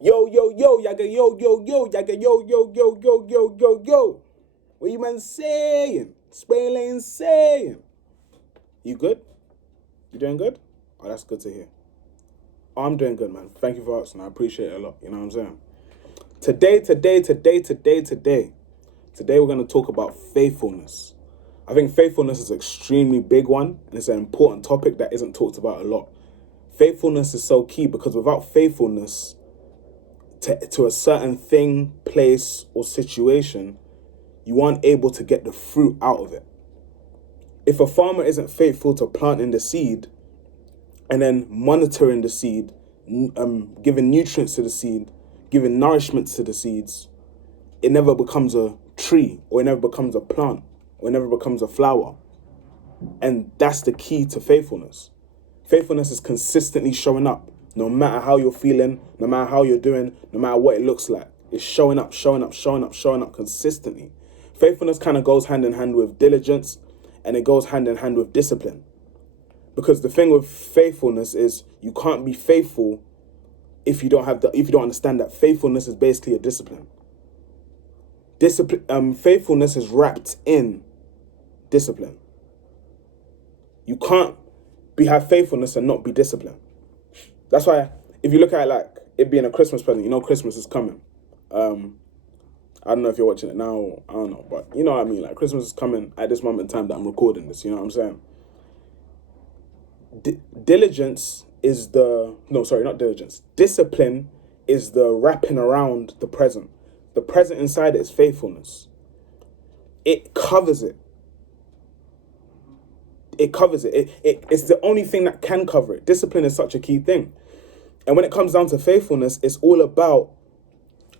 Yaga, yaga, yo. What you man saying? Spray lane saying. You good? You doing good? Oh, that's good to hear. Oh, I'm doing good, man. Thank you for asking. I appreciate it a lot. You know what I'm saying? Today, we're going to talk about faithfulness. I think faithfulness is an extremely big one, and it's an important topic that isn't talked about a lot. Faithfulness is so key because without faithfulness to a certain thing, place, or situation, you aren't able to get the fruit out of it. If a farmer isn't faithful to planting the seed and then monitoring the seed, giving nutrients to the seed, giving nourishment to the seeds, it never becomes a tree, or it never becomes a plant, or it never becomes a flower. And that's the key to faithfulness. Faithfulness is consistently showing up, no matter how you're feeling, no matter how you're doing, no matter what it looks like. It's showing up consistently. Faithfulness kind of goes hand in hand with diligence, and it goes hand in hand with discipline. Because the thing with faithfulness is you can't be faithful if you don't understand that faithfulness is basically a discipline. Faithfulness is wrapped in discipline. You can't have faithfulness and not be disciplined. That's why if you look at it like it being a Christmas present, you know Christmas is coming. I don't know if you're watching it now, I don't know, but you know what I mean. Like Christmas is coming at this moment in time that I'm recording this. You know what I'm saying? Diligence is not diligence. Discipline is the wrapping around the present. The present inside it is faithfulness. It covers it. It's the only thing that can cover it. Discipline is such a key thing. And when it comes down to faithfulness, it's all about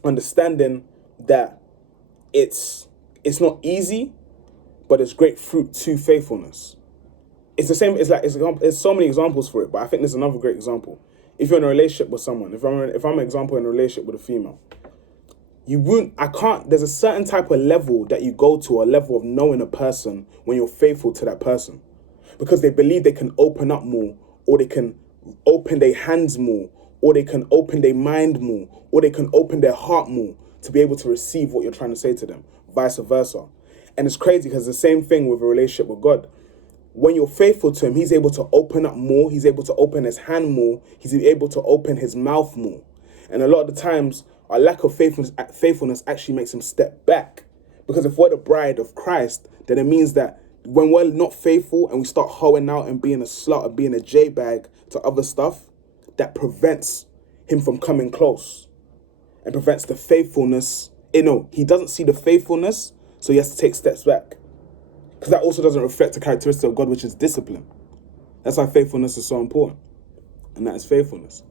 understanding that it's not easy, but there's great fruit to faithfulness. It's the same. It's so many examples for it, but I think there's another great example. If you're in a relationship with someone, if I'm an example in a relationship with a female, there's a certain type of level that you go to, a level of knowing a person when you're faithful to that person, because they believe they can open up more, or they can open their hands more, or they can open their mind more, or they can open their heart more to be able to receive what you're trying to say to them, vice versa. And it's crazy because the same thing with a relationship with God. When you're faithful to him, he's able to open up more, he's able to open his hand more, he's able to open his mouth more. And a lot of the times, our lack of faithfulness actually makes him step back. Because if we're the bride of Christ, then it means that when we're not faithful and we start hoeing out and being a slut or being a J-bag to other stuff, that prevents him from coming close and prevents the faithfulness. He doesn't see the faithfulness, so he has to take steps back. Because that also doesn't reflect the characteristic of God, which is discipline. That's why faithfulness is so important. And that is faithfulness.